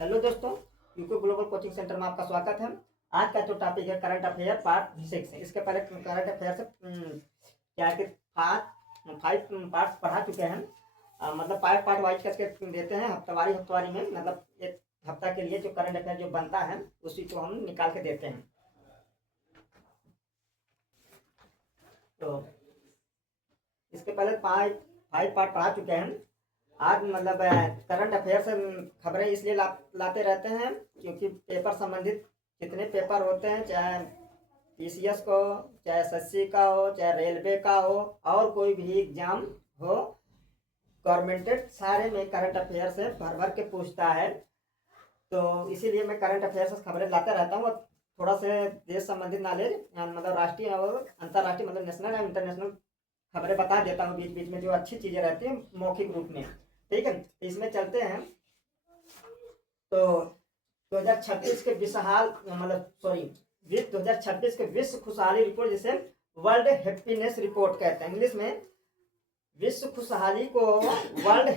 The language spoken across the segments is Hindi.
हेलो दोस्तों, यूको ग्लोबल कोचिंग सेंटर में आपका स्वागत है। आज का जो टॉपिक है करंट अफेयर पार्ट 6 है। इसके पहले करंट अफेयर से क्या है कि फाइव पार्ट्स पढ़ा चुके हैं। मतलब पार्ट पार्ट वाइज करके देते हैं हफ्तावारी में, मतलब एक हफ्ता के लिए जो करंट अफेयर जो बनता है उसी को हम निकाल के देते हैं। तो इसके पहले फाइव पार्ट पढ़ा चुके हैं। आज मतलब करंट अफेयर से खबरें इसलिए लाते रहते हैं क्योंकि पेपर संबंधित जितने पेपर होते हैं, चाहे पीसीएस को, चाहे एसएससी का हो, चाहे रेलवे का हो, और कोई भी एग्जाम हो गवर्नमेंटेड, सारे में करंट अफेयर से भर भर के पूछता है। तो इसीलिए मैं करंट अफेयर से खबरें लाते रहता हूँ और थोड़ा से देश संबंधित नॉलेज, मतलब राष्ट्रीय और अंतर्राष्ट्रीय, मतलब नेशनल और इंटरनेशनल खबरें बता देता हूँ बीच बीच में, जो अच्छी चीज़ें रहती हैं मौखिक रूप में। ठीक है, तो इसमें चलते हैं। तो 2026 के मतलब 2026 के विश्व खुशहाली रिपोर्ट, जिसे वर्ल्ड हैप्पीनेस रिपोर्ट कहते हैं इंग्लिश में। विश्व खुशहाली को वर्ल्ड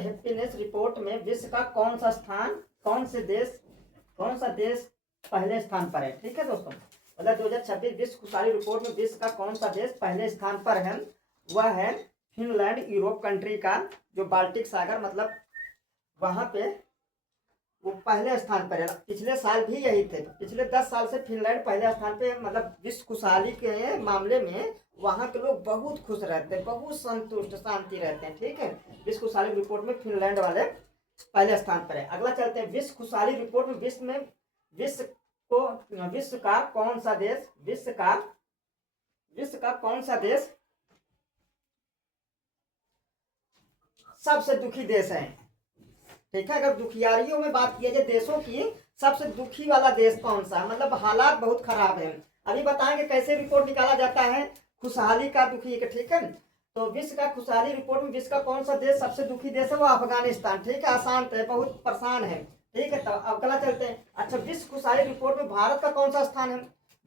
हैप्पीनेस रिपोर्ट में विश्व का कौन सा देश पहले स्थान पर है। ठीक है दोस्तों, मतलब 2026 विश्व खुशहाली रिपोर्ट में विश्व का कौन सा देश पहले स्थान पर है, वह है फिनलैंड, यूरोप कंट्री का, जो बाल्टिक सागर, मतलब वहां पे वो पहले स्थान पर है। पिछले साल भी यही थे। पिछले 10 साल से फिनलैंड पहले स्थान पे, मतलब विश्व खुशहाली के मामले में वहां के लोग बहुत खुश रहते हैं, बहुत संतुष्ट शांति रहते हैं। ठीक है, विश्व खुशहाली रिपोर्ट में फिनलैंड वाले पहले स्थान पर है। अगला चलते हैं, विश्व खुशहाली रिपोर्ट में विश्व का कौन सा देश सबसे दुखी देश है। ठीक है, अगर दुखियारियों में बात की जाए देशों की, सबसे दुखी वाला देश कौन सा, मतलब हालात बहुत खराब है। अभी बताएंगे कैसे रिपोर्ट निकाला जाता है खुशहाली का, दुखी का। ठीक है, तो विश्व का खुशहाली रिपोर्ट में विश्व का कौन सा देश सबसे दुखी देश है, वो अफगानिस्तान। ठीक है, अशांत है, बहुत परेशान है। ठीक है, तो अब अगला चलते हैं। अच्छा, विश्व खुशहाली रिपोर्ट में भारत का कौन सा स्थान है।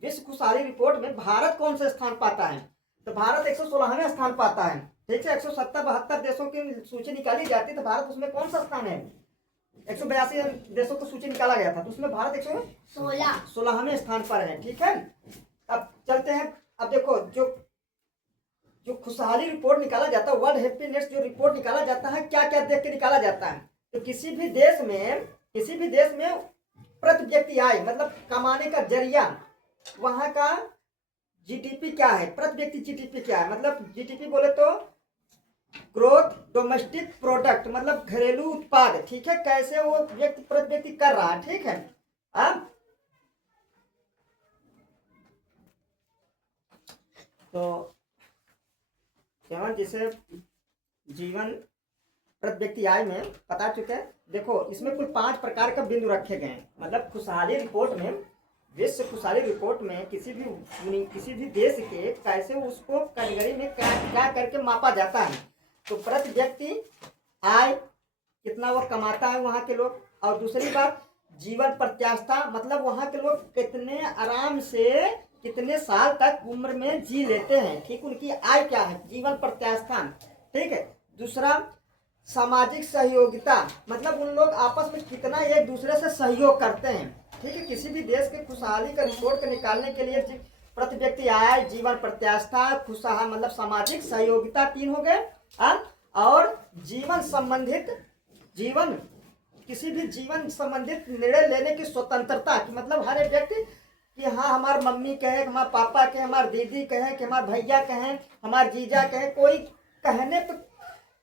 विश्व खुशहाली रिपोर्ट में भारत कौन सा स्थान पाता है, तो भारत 116वें स्थान पाता है। ठीक है, 170-72 देशों की सूची निकाली जाती है, तो भारत उसमें कौन सा स्थान है। 182 देशों की सूची निकाला गया था, तो उसमें भारत 116वें स्थान पर है। ठीक है, अब चलते हैं। अब देखो, जो खुशहाली रिपोर्ट निकाला जाता है, वर्ल्ड हैप्पीनेस जो रिपोर्ट निकाला जाता है, क्या क्या देख के निकाला जाता है, तो किसी भी देश में प्रति व्यक्ति आय, मतलब कमाने का जरिया, वहां का जीडीपी क्या है, प्रति व्यक्ति जीडीपी क्या है, मतलब जीडीपी बोले तो ग्रोथ डोमेस्टिक प्रोडक्ट, मतलब घरेलू उत्पाद। ठीक है, कैसे वो व्यक्ति प्रति व्यक्ति कर रहा है। ठीक है, अब तो जिसे जीवन प्रति व्यक्ति आय में बता चुके हैं। देखो, इसमें कुल 5 प्रकार का बिंदु रखे गए हैं। मतलब खुशहाली रिपोर्ट में, विश्व खुशहाली रिपोर्ट में किसी भी देश के कैसे उसको कैटेगरी में क्या करके मापा जाता है, तो प्रति व्यक्ति आय कितना वो कमाता है वहाँ के लोग, और दूसरी बात जीवन प्रत्याशा, मतलब वहाँ के लोग कितने आराम से कितने साल तक उम्र में जी लेते हैं। ठीक, उनकी आय क्या है, जीवन प्रत्याशा। ठीक है, दूसरा सामाजिक सहयोगिता, मतलब उन लोग आपस में कितना एक दूसरे से सहयोग करते हैं। ठीक है, किसी भी देश के खुशहाली का रिपोर्ट को निकालने के लिए प्रति व्यक्ति आय, जीवन प्रत्याशा, खुशहाल, मतलब सामाजिक सहयोगिता 3 हो गए, और किसी भी जीवन संबंधित निर्णय लेने की स्वतंत्रता, कि मतलब हर एक व्यक्ति कि हाँ, हमारे मम्मी कहे, हमारे पापा कहे, हमारे दीदी कहे, कि हमारे भैया कहें, हमारे जीजा कहें, कोई कहने तो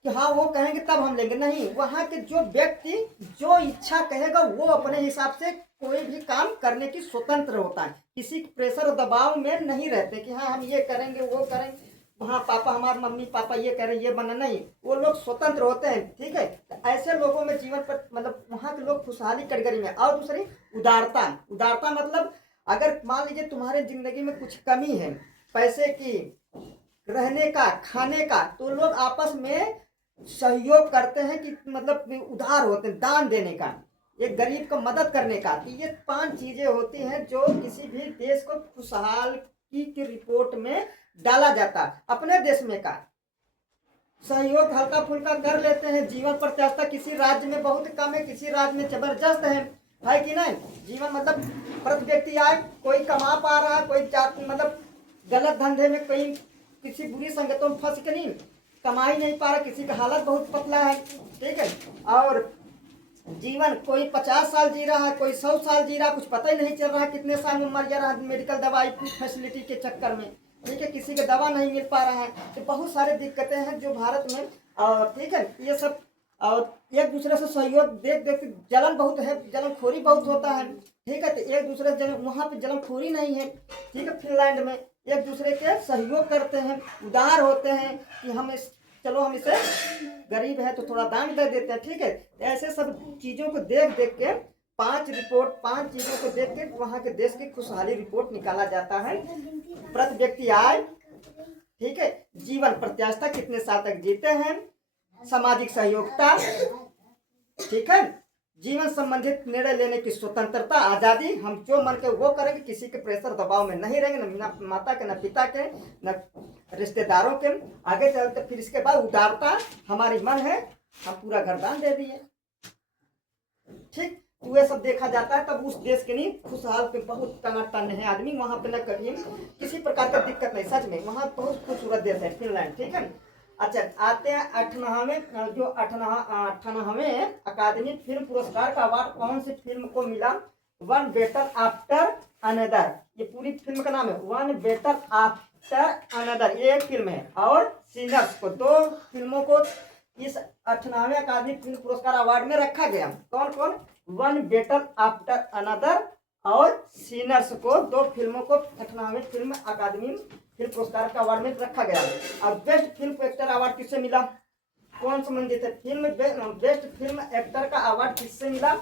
कि हाँ वो कहेंगे तब हम लेंगे, नहीं, वहाँ के जो व्यक्ति जो इच्छा कहेगा वो अपने हिसाब से कोई भी काम करने की स्वतंत्र होता है, किसी प्रेशर और दबाव में नहीं रहते कि हाँ हम ये करेंगे वो करेंगे, हाँ पापा, हमारे मम्मी पापा ये करें ये बना, नहीं, वो लोग स्वतंत्र होते हैं। ठीक है, तो ऐसे लोगों में जीवन पर, मतलब वहाँ के लोग खुशहाली कैटेगरी में। और दूसरी उदारता, मतलब अगर मान लीजिए तुम्हारे जिंदगी में कुछ कमी है, पैसे की, रहने का, खाने का, तो लोग आपस में सहयोग करते हैं, कि मतलब उधार होते हैं, दान देने का, एक गरीब को मदद करने का। तो ये 5 चीजें होती हैं जो किसी भी देश को खुशहाल की रिपोर्ट में डाला जाता है। अपने देश में का सहयोग हल्का फुल्का कर लेते हैं। जीवन प्रत्याशा किसी राज्य में बहुत कम है, किसी राज्य में जबरदस्त है कि नहीं। जीवन मतलब प्रति व्यक्ति आय, कोई कमा पा रहा है, कोई जाति मतलब गलत धंधे में, कोई किसी बुरी संगतों में फंस के नहीं कमा ही नहीं पा रहा, किसी का हालत बहुत पतला है, ठीक है। और जीवन कोई 50 साल जी रहा है, कोई 100 साल जी रहा है, कुछ पता ही नहीं चल रहा है कितने साल में मर जा रहा है मेडिकल दवाई फैसिलिटी के चक्कर में, ठीक है। किसी को दवा नहीं मिल पा रहा है। तो बहुत सारे दिक्कतें हैं जो भारत में, और ठीक है ये सब। और एक दूसरे से सहयोग देख देख जलन बहुत है, जलनखोरी बहुत होता है, ठीक है। तो एक दूसरे से वहाँ पे जलनखोरी नहीं है, ठीक है। फिनलैंड में एक दूसरे के सहयोग करते हैं, उदार होते हैं कि हम चलो हम इसे गरीब है तो थोड़ा दान दे देते हैं, ठीक है। ऐसे सब चीज़ों को देख देख के 5 चीज़ों को देख के वहाँ के देश की खुशहाली रिपोर्ट निकाला जाता है। प्रति व्यक्ति आय, ठीक है, जीवन प्रत्याशा कितने साल तक जीते हैं, सामाजिक सहयोगिता, ठीक है, जीवन संबंधित निर्णय लेने की स्वतंत्रता, आजादी, हम जो मन के वो करेंगे, किसी के प्रेशर दबाव में नहीं रहेंगे, न माता के, न पिता के, न रिश्तेदारों के। आगे चलते फिर इसके बाद उदारता, हमारी मन है हम पूरा घर दान दे दिए, ठीक। तो ये सब देखा जाता है, तब उस देश के लिए खुशहाल पे बहुत टनाटन है आदमी, वहाँ पे न कभी किसी प्रकार का दिक्कत नहीं, सच में वहाँ बहुत खूबसूरत देश है फिनलैंड, ठीक है। अच्छा आते हैं 98वें अकादमी फिल्म पुरस्कार का अवार्ड कौन सी फिल्म को मिला। वन बेटर आफ्टर अनदर, ये पूरी फिल्म का नाम है, वन बेटर आफ्टर अनदर, ये एक फिल्म है। और सिनर्स को, 2 फिल्मों को इस 98वें अकादमी फिल्म पुरस्कार अवार्ड में रखा गया। कौन कौन, वन बेटर आफ्टर अनदर और सिनर्स को, 2 फिल्मों को 98वें फिल्म अकादमी फिल्म पुरस्कार का अवार्ड में रखा गया। और बेस्ट फिल्म एक्टर अवार्ड किससे मिला, कौन संबंधित है, फिल्म बेस्ट फिल्म एक्टर का अवार्ड किससे मिला,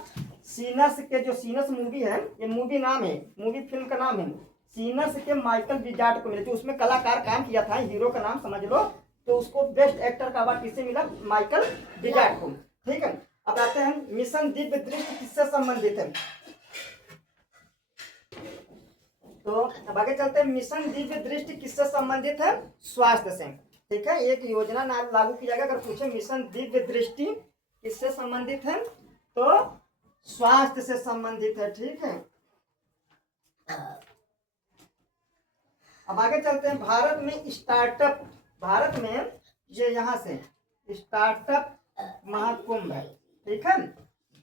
सीनर्स के, जो सीनर्स मूवी है, ये मूवी नाम है, मूवी फिल्म का नाम है, सीनर्स के माइकल बिजार्ड को मिला, जो उसमें कलाकार काम किया था, हीरो का नाम समझ लो, तो उसको बेस्ट एक्टर का अवार्ड किससे मिला, माइकल बिजार्ड को, ठीक है। अब आते हैं मिशन दिव्य दृष्टि किससे संबंधित है। तो अब आगे चलते हैं, मिशन दिव्य दृष्टि किससे संबंधित है, स्वास्थ्य से, ठीक है। एक योजना लागू की जाएगा, अगर पूछे मिशन दिव्य दृष्टि किससे संबंधित है तो स्वास्थ्य से संबंधित है, ठीक है। अब आगे चलते हैं, भारत में स्टार्टअप, भारत में ये यहाँ से स्टार्टअप महाकुंभ है, ठीक है।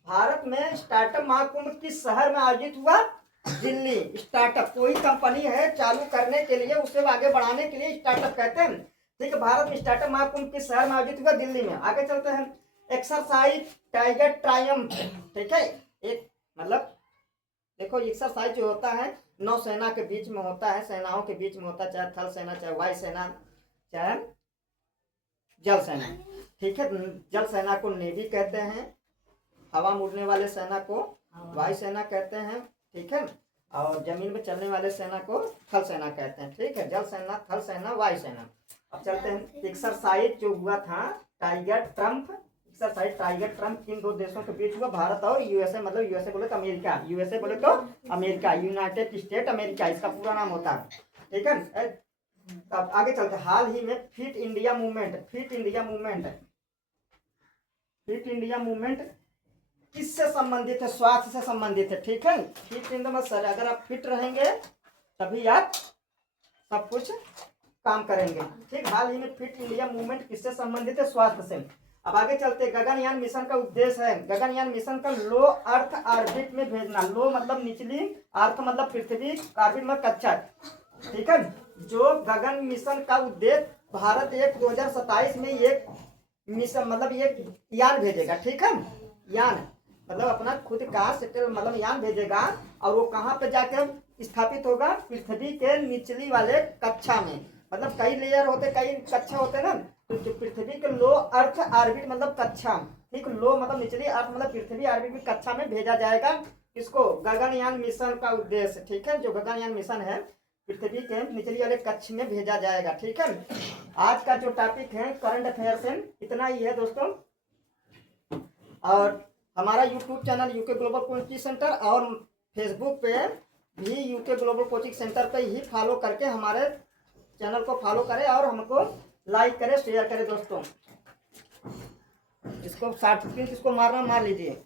भारत में स्टार्टअप महाकुंभ किस शहर में आयोजित हुआ, दिल्ली। स्टार्टअप कोई कंपनी है चालू करने के लिए, उसे आगे बढ़ाने के लिए स्टार्टअप कहते हैं, ठीक है। भारत में स्टार्टअप महाकुंभ किस शहर में आयोजित हुआ, दिल्ली में। आगे चलते हैं, एक्सरसाइज टाइगर ट्रायम्फ, ठीक है। एक मतलब देखो एक्सरसाइज जो होता है नौसेना के बीच में होता है, सेनाओं के बीच में होता है, चाहे थल सेना, चाहे वायु सेना, चाहे जल सेना, ठीक है। जल सेना को नेवी कहते हैं, हवा में उड़ने वाले सेना को वायु सेना कहते हैं, ठीक है। और जमीन में चलने वाले सेना को थल सेना कहते हैं, ठीक है। जल सेना, थल सेना, वायु सेना। अब चलते हैं, एक्सरसाइज जो हुआ था tiger Trump, exercise tiger Trump किन 2 देशों के बीच हुआ, भारत और यूएसए, मतलब यूएसए बोले तो अमेरिका, यूएसए बोले तो अमेरिका, यूनाइटेड स्टेट अमेरिका इसका पूरा नाम होता है, ठीक है। अब आगे चलते हैं, हाल ही में fit India movement, fit India movement किससे संबंधित है, स्वास्थ्य से संबंधित है, ठीक है। फिट इंडिया मतलब सर अगर आप फिट रहेंगे तभी आप सब कुछ काम करेंगे, ठीक। हाल ही में फिट इंडिया मूवमेंट किससे संबंधित है, स्वास्थ्य से। अब आगे चलते, गगनयान मिशन का उद्देश्य है, गगनयान मिशन का लो अर्थ ऑर्बिट में भेजना, लो मतलब निचली, अर्थ मतलब पृथ्वी, ऑर्बिट मतलब कक्षा, ठीक है। जो गगन मिशन का उद्देश्य, भारत 2027 में एक मिशन मतलब एक यान भेजेगा, ठीक है। यान मतलब अपना खुद का सेटल मतलब यान भेजेगा, और वो कहाँ पे जाकर स्थापित होगा, पृथ्वी के निचली वाले कक्षा में, मतलब कई लेयर होते, कई कक्षा होते ना, तो जो पृथ्वी के लो अर्थ ऑर्बिट मतलब कक्षा, ठीक, लो मतलब निचली, अर्थ मतलब पृथ्वी, ऑर्बिट की कक्षा में भेजा जाएगा। किसको, गगनयान मिशन का उद्देश्य, ठीक है। जो गगनयान मिशन है पृथ्वी के निचली वाले कक्ष में भेजा जाएगा, ठीक है। आज का जो टॉपिक है करंट अफेयर्स है, इतना ही है दोस्तों। और हमारा YouTube channel UK global coaching centre और फेसबुक पे भी यूके ग्लोबल कोचिंग सेंटर पे ही फॉलो करके हमारे चैनल को फॉलो करें और हमको लाइक करें, शेयर करें दोस्तों। जिसको शॉर्ट स्क्रीन किसको मारना मार लीजिए।